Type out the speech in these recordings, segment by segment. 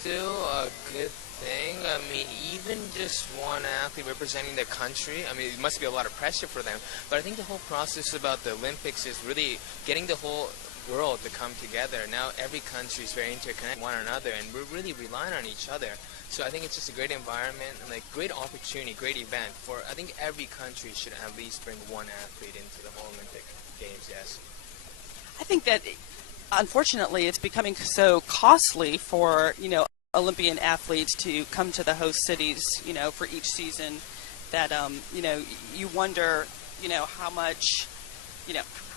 still a good thing. I mean, even just one athlete representing the country, I mean, it must be a lot of pressure for them. But I think the whole process about the Olympics is really getting the whole world to come together. Now every country is very interconnected with one another, and we're really relying on each other. So I think it's just a great environment and like great opportunity, great event for, I think every country should at least bring one athlete into the whole Olympic Games, yes. I think that, unfortunately, it's becoming so costly for, Olympian athletes to come to the host cities, for each season that, you wonder, how much,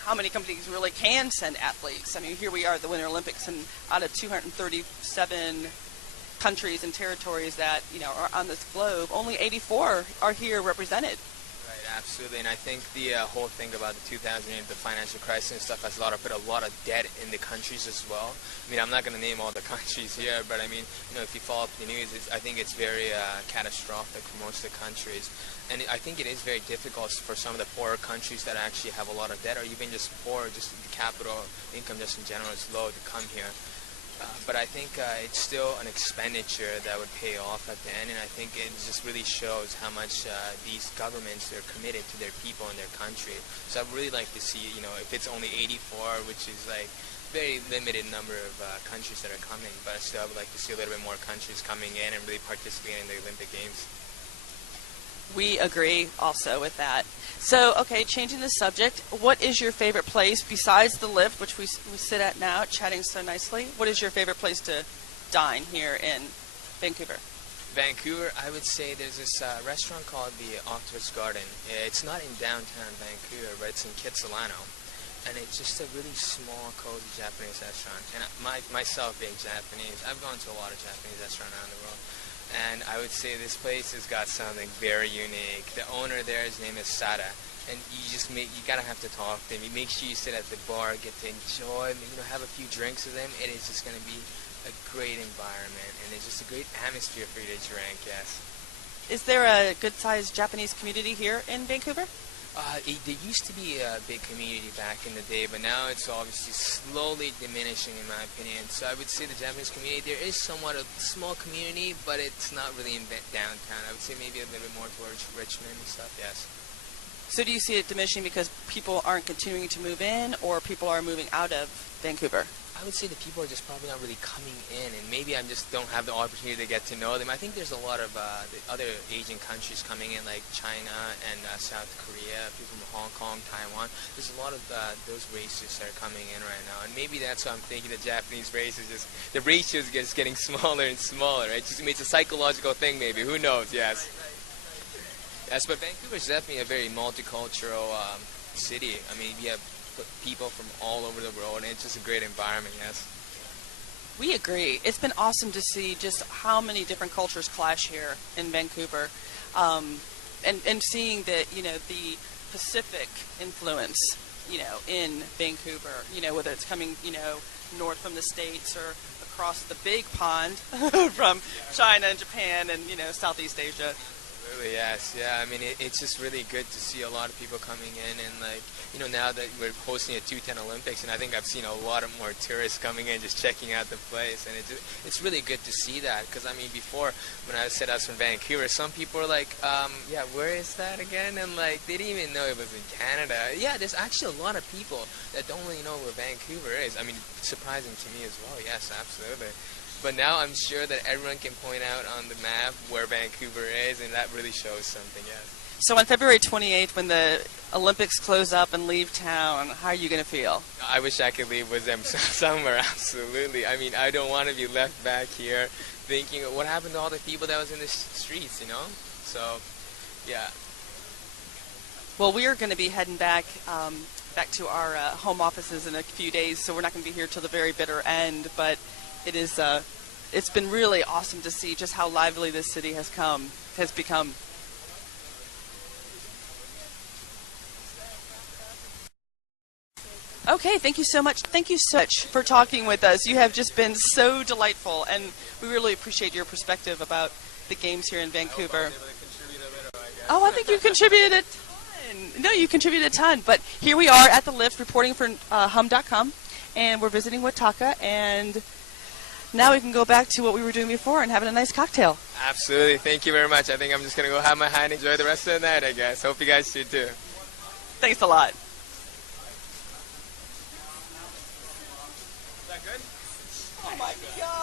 how many companies really can send athletes. I mean, here we are at the Winter Olympics, and out of 237 countries and territories that, are on this globe, only 84 are here represented. Right, absolutely, and I think the whole thing about the 2008, the financial crisis and stuff, has put a lot of debt in the countries as well. I mean, I'm not going to name all the countries here, but I mean, if you follow up the news, I think it's very catastrophic for most of the countries. And I think it is very difficult for some of the poorer countries that actually have a lot of debt, or even just poor, just the capital income just in general is low to come here. But I think it's still an expenditure that would pay off at the end, and I think it just really shows how much these governments are committed to their people and their country. So I'd really like to see, if it's only 84, which is like very limited number of countries that are coming, but still I would like to see a little bit more countries coming in and really participating in the Olympic Games. We agree also with that. So, okay, changing the subject, what is your favorite place besides the lift, which we sit at now, chatting so nicely? What is your favorite place to dine here in Vancouver? Vancouver, I would say there's this restaurant called the Octopus Garden. It's not in downtown Vancouver, but it's in Kitsilano. And it's just a really small, cozy Japanese restaurant. And myself being Japanese, I've gone to a lot of Japanese restaurants around the world. And I would say this place has got something very unique. The owner there, his name is Sada, and you gotta have to talk to him. You make sure you sit at the bar, get to enjoy, have a few drinks with him. It is just gonna be a great environment, and it's just a great atmosphere for you to drink. Yes. Is there a good-sized Japanese community here in Vancouver? There used to be a big community back in the day, but now it's obviously slowly diminishing, in my opinion. So I would say the Japanese community, there is somewhat a small community, but it's not really in downtown. I would say maybe a little bit more towards Richmond and stuff, yes. So do you see it diminishing because people aren't continuing to move in, or people are moving out of Vancouver? I would say the people are just probably not really coming in, and maybe I just don't have the opportunity to get to know them. I think there's a lot of the other Asian countries coming in, like China and South Korea, people from Hong Kong, Taiwan. There's a lot of those races that are coming in right now, and maybe that's why I'm thinking the Japanese race is just, the ratio is just getting smaller and smaller, right? It's a psychological thing, maybe. Who knows? Yes. Yes, but Vancouver is definitely a very multicultural city. I mean, we have people from all over the world, and it's just a great environment, yes. We agree. It's been awesome to see just how many different cultures clash here in Vancouver, and seeing that, the Pacific influence, in Vancouver, whether it's coming, north from the States or across the big pond from China and Japan and, Southeast Asia. Absolutely, yes. Yeah, I mean, it's just really good to see a lot of people coming in, and now that we're hosting a 210 Olympics, and I think I've seen a lot of more tourists coming in just checking out the place, and it's really good to see that, because I mean, before, when I said I was from Vancouver, some people were like, yeah, where is that again? And they didn't even know it was in Canada. Yeah, there's actually a lot of people that don't really know where Vancouver is. I mean, surprising to me as well. Yes, absolutely. But now I'm sure that everyone can point out on the map where Vancouver is, and that really shows something, yes. So on February 28th, when the Olympics close up and leave town, how are you going to feel? I wish I could leave with them somewhere, absolutely. I mean, I don't want to be left back here thinking, what happened to all the people that was in the streets, So, yeah. Well, we are going to be heading back to our home offices in a few days, so we're not going to be here till the very bitter end, but it's been really awesome to see just how lively this city has become. Okay, thank you so much. Thank you so much for talking with us. You have just been so delightful, and we really appreciate your perspective about the games here in Vancouver. I think you contributed a ton. No, you contributed a ton. But here we are at the lift reporting for hum.com, and we're visiting with Taka, and now we can go back to what we were doing before and having a nice cocktail. Absolutely. Thank you very much. I think I'm just going to go have my high and enjoy the rest of the night, I guess. Hope you guys do too. Thanks a lot. Is that good? Oh my God.